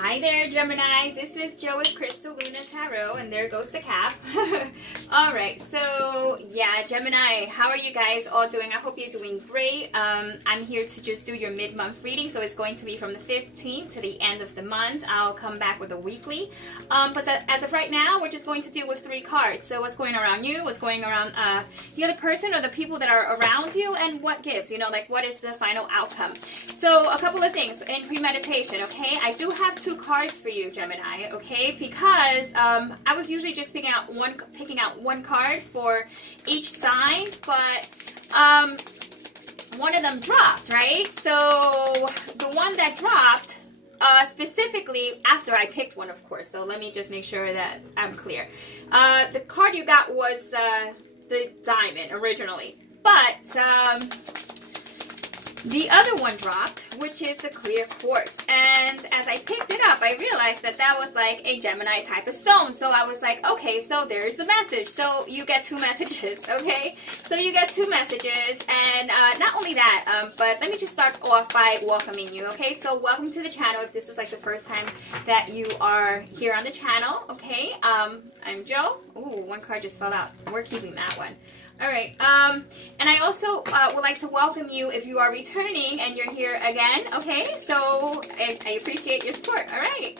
Hi there, Gemini. This is Jo with Crystal Luna Tarot, and there goes the cap. All right, so yeah, Gemini, how are you guys all doing? I hope you're doing great. I'm here to just do your mid-month reading, so it's going to be from the 15th to the end of the month. I'll come back with a weekly. But as of right now, we're just going to deal with 3 cards. So what's going around you, what's going around the other person or the people that are around you, and what gives, you know, like what is the final outcome. So a couple of things in premeditation, okay? I do have 2 cards for you, Gemini, okay? Because I was usually just picking out one card for each sign, but one of them dropped, right? So the one that dropped specifically after I picked one, of course. So let me just make sure that I'm clear. The card you got was the diamond originally, but the other one dropped, which is the clear quartz. And as I picked it up, I realized that that was like a Gemini type of stone. So I was like, okay, so there's the message. So you get 2 messages, okay? So you get 2 messages. And not only that, but let me just start off by welcoming you, okay? So welcome to the channel if this is like the first time that you are here on the channel, okay? I'm Jo. Ooh, one card just fell out. We're keeping that one. All right, and I also would like to welcome you if you are returning and you're here again, okay? So I appreciate your support, all right?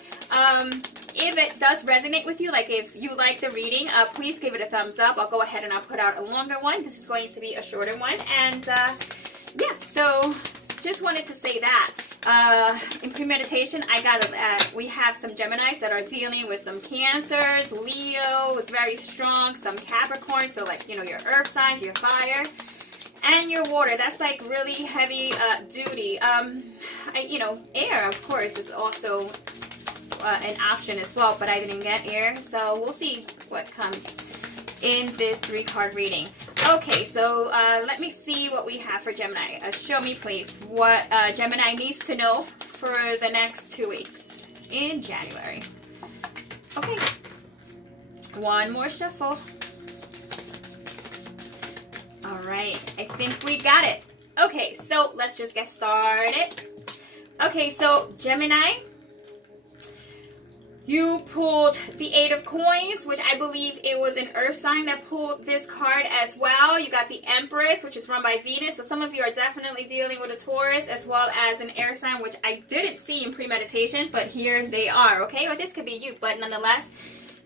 If it does resonate with you, like if you like the reading, please give it a thumbs up. I'll go ahead and I'll put out a longer one. This is going to be a shorter one, and yeah, so just wanted to say that. In premeditation, I got we have some Geminis that are dealing with some Cancers, Leo is very strong, some Capricorn, so like, you know, your earth signs, your fire, and your water. That's like really heavy duty. You know, air, of course, is also an option as well, but I didn't get air, so we'll see what comes in this 3-card reading. Okay, so let me see what we have for Gemini. Show me, please, what Gemini needs to know for the next 2 weeks in January. Okay, one more shuffle. All right, I think we got it. Okay, so let's just get started. Okay, so Gemini, you pulled the 8 of Coins, which I believe it was an earth sign that pulled this card as well. You got the Empress, which is run by Venus. So some of you are definitely dealing with a Taurus as well as an air sign, which I didn't see in premeditation, but here they are, okay? Or this could be you, but nonetheless,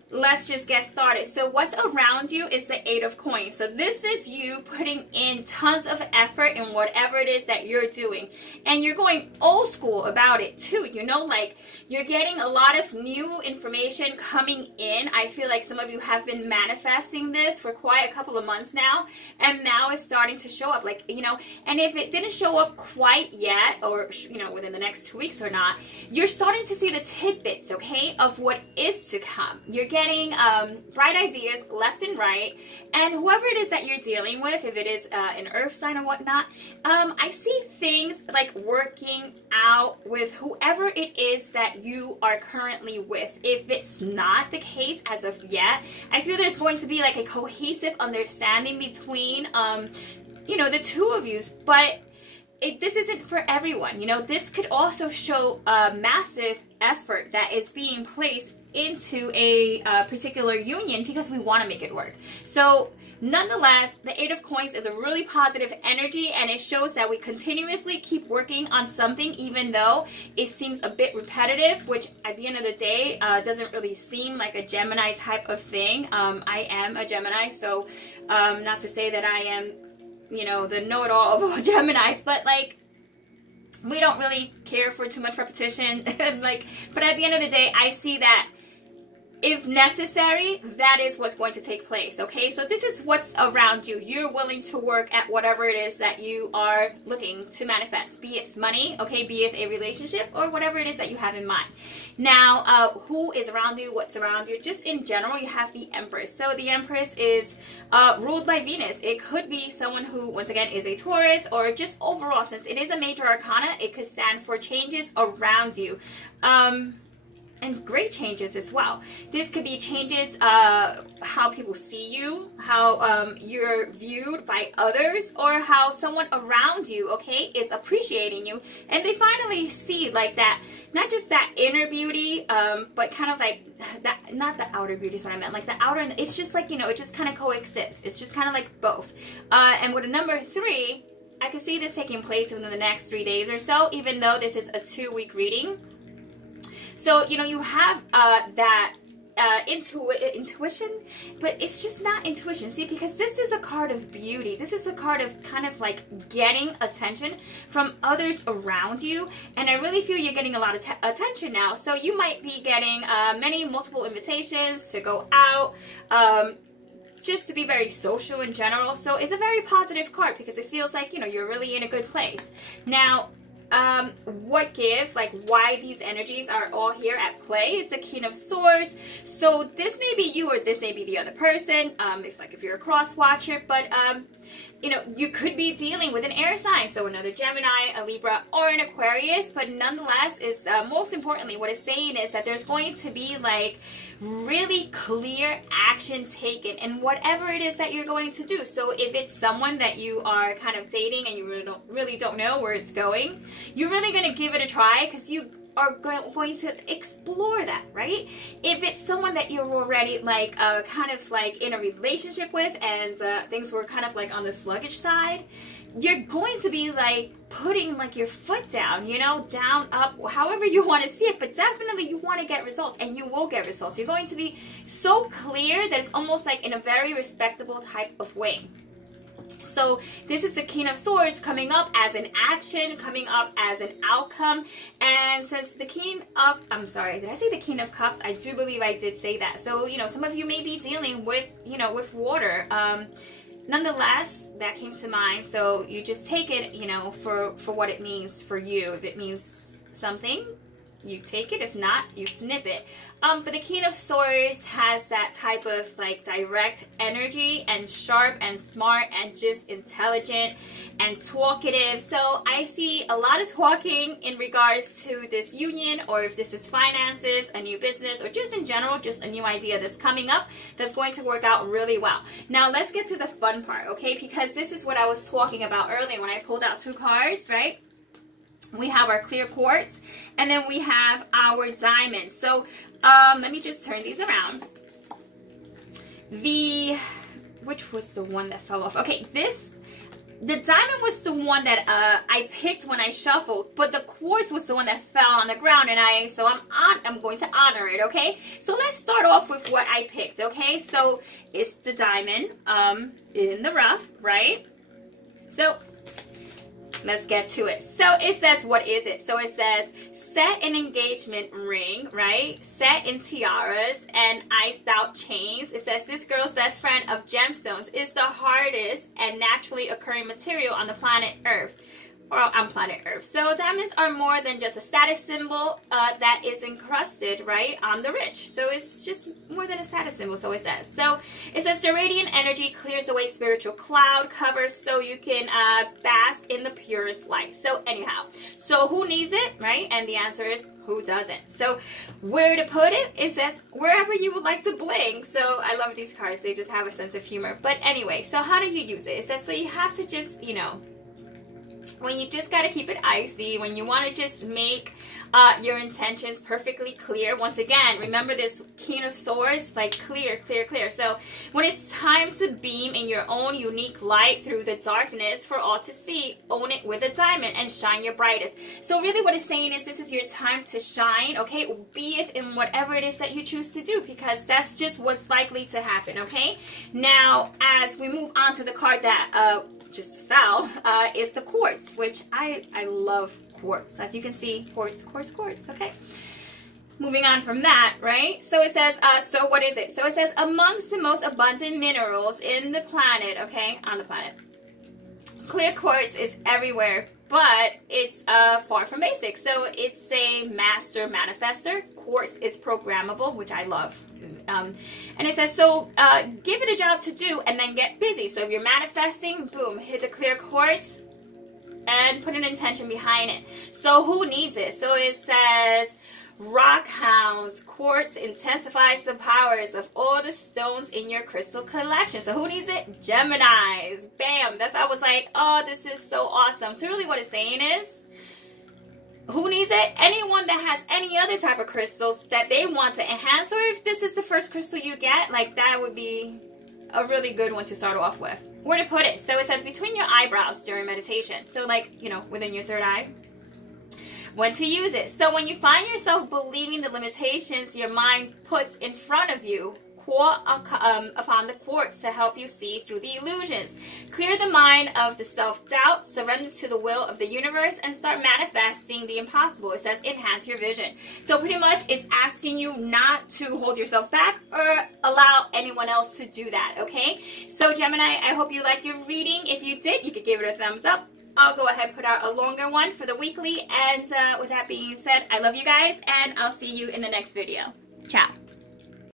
let's just get started. So what's around you is the 8 of Coins. So this is you putting in tons of effort in whatever it is that you're doing. And you're going old school about it too. You know, like you're getting a lot of new information coming in. I feel like some of you have been manifesting this for quite a couple of months now. And now it's starting to show up, like, you know, and if it didn't show up quite yet, or, you know, within the next 2 weeks or not, you're starting to see the tidbits, okay, of what is to come. You're getting bright ideas left and right, and whoever it is that you're dealing with, if it is an earth sign or whatnot, I see things like working out with whoever it is that you are currently with. If it's not the case as of yet, I feel there's going to be like a cohesive understanding between you know, the 2 of you, but this isn't for everyone. You know, this could also show a massive effort that is being placed into a particular union because we want to make it work. So nonetheless, the 8 of Coins is a really positive energy, and it shows that we continuously keep working on something even though it seems a bit repetitive, which at the end of the day doesn't really seem like a Gemini type of thing. I am a Gemini, so not to say that I am, you know, the know-it-all of all Geminis, but like, we don't really care for too much repetition. Like, but at the end of the day, I see that if necessary, that is what's going to take place, okay? So this is what's around you. You're willing to work at whatever it is that you are looking to manifest, be it money, okay, be it a relationship, or whatever it is that you have in mind. Now, who is around you, what's around you? Just in general, you have the Empress. So the Empress is ruled by Venus. It could be someone who, once again, is a Taurus, or just overall, since it is a major arcana, it could stand for changes around you. And great changes as well. This could be changes how people see you, how you're viewed by others, or how someone around you, okay, is appreciating you, and they finally see like that not just that inner beauty, but kind of like that, not the outer beauty is what I meant, like the outer, it's just like, you know, it just kind of coexists. It's just kind of like both. And with a number 3, I can see this taking place within the next 3 days or so, even though this is a 2-week reading. So, you know, you have that intuition, but it's just not intuition. See, because this is a card of beauty. This is a card of kind of like getting attention from others around you. And I really feel you're getting a lot of attention now. So you might be getting multiple invitations to go out, just to be very social in general. So it's a very positive card because it feels like, you know, you're really in a good place. Now, what gives, like, why these energies are all here at play is the King of Swords. So this may be you or this may be the other person, if you're a cross watcher, but you know, you could be dealing with an air sign, so another Gemini, a Libra, or an Aquarius, but nonetheless, is most importantly, what it's saying is that there's going to be like really clear action taken in whatever it is that you're going to do. So if it's someone that you are kind of dating and you really don't know where it's going, you're really going to give it a try because you are going to explore that, right? If it's someone that you're already like kind of like in a relationship with and things were kind of like on the sluggish side, you're going to be like putting like your foot down, you know, down, up, however you want to see it, but definitely you want to get results and you will get results. You're going to be so clear that it's almost like in a very respectable type of way. So this is the King of Swords coming up as an action, coming up as an outcome. And since the King of, I'm sorry, did I say the King of Cups? I do believe I did say that. So, you know, some of you may be dealing with, you know, with water. Nonetheless, that came to mind. So you just take it, you know, for what it means for you. If it means something, you take it. If not, you snip it. But the King of Swords has that type of like direct energy and sharp and smart and just intelligent and talkative. So I see a lot of talking in regards to this union, or if this is finances, a new business, or just in general, just a new idea that's coming up that's going to work out really well. Now let's get to the fun part, okay? Because this is what I was talking about earlier when I pulled out 2 cards, right? We have our clear quartz, and then we have our diamond. So let me just turn these around. Which was the one that fell off? Okay, the diamond was the one that I picked when I shuffled, but the quartz was the one that fell on the ground, and I'm going to honor it, okay? So let's start off with what I picked, okay? So it's the diamond in the rough, right? So let's get to it. So it says, what is it? So it says, set in engagement ring, right? Set in tiaras and iced out chains. It says, this girl's best friend of gemstones is the hardest and naturally occurring material on the planet Earth. Or on planet Earth. So diamonds are more than just a status symbol that is encrusted, right, on the rich. So it's just more than a status symbol, so it says. So it says the radiant energy clears away spiritual cloud covers so you can bask in the purest light. So anyhow, so who needs it, right? And the answer is, who doesn't? So where to put it? It says wherever you would like to bling. So I love these cards. They just have a sense of humor. But anyway, so how do you use it? It says, so you have to just, you know, when you just got to keep it icy, when you want to just make your intentions perfectly clear. Once again, remember this King of Swords, like clear, clear, clear. So when it's time to beam in your own unique light through the darkness for all to see, own it with a diamond and shine your brightest. So really what it's saying is this is your time to shine, okay? Be it in whatever it is that you choose to do, because that's just what's likely to happen, okay? Now, as we move on to the card that just fell, is the quartz, which I love quartz. As you can see, quartz, quartz, quartz, okay? Moving on from that, right? So it says, so what is it? So it says, amongst the most abundant minerals in the planet, okay, on the planet. Clear quartz is everywhere, but it's far from basic. So it's a master manifester. Quartz is programmable, which I love. And it says, so give it a job to do and then get busy. So if you're manifesting, boom, hit the clear quartz and put an intention behind it. So who needs it? So it says, rock hounds, quartz intensifies the powers of all the stones in your crystal collection. So who needs it? Geminis. Bam. That's, I was like, oh, this is so awesome. So really what it's saying is, who needs it? Anyone that has any other type of crystals that they want to enhance, or if this is the first crystal you get, like that would be a really good one to start off with. Where to put it? So it says between your eyebrows during meditation. So like, you know, within your third eye. When to use it. So when you find yourself believing the limitations your mind puts in front of you, call upon the quartz to help you see through the illusions. Clear the mind of the self-doubt, surrender to the will of the universe, and start manifesting the impossible. It says enhance your vision. So pretty much it's asking you not to hold yourself back or allow anyone else to do that, okay? So Gemini, I hope you liked your reading. If you did, you could give it a thumbs up. I'll go ahead and put out a longer one for the weekly. And with that being said, I love you guys, and I'll see you in the next video. Ciao.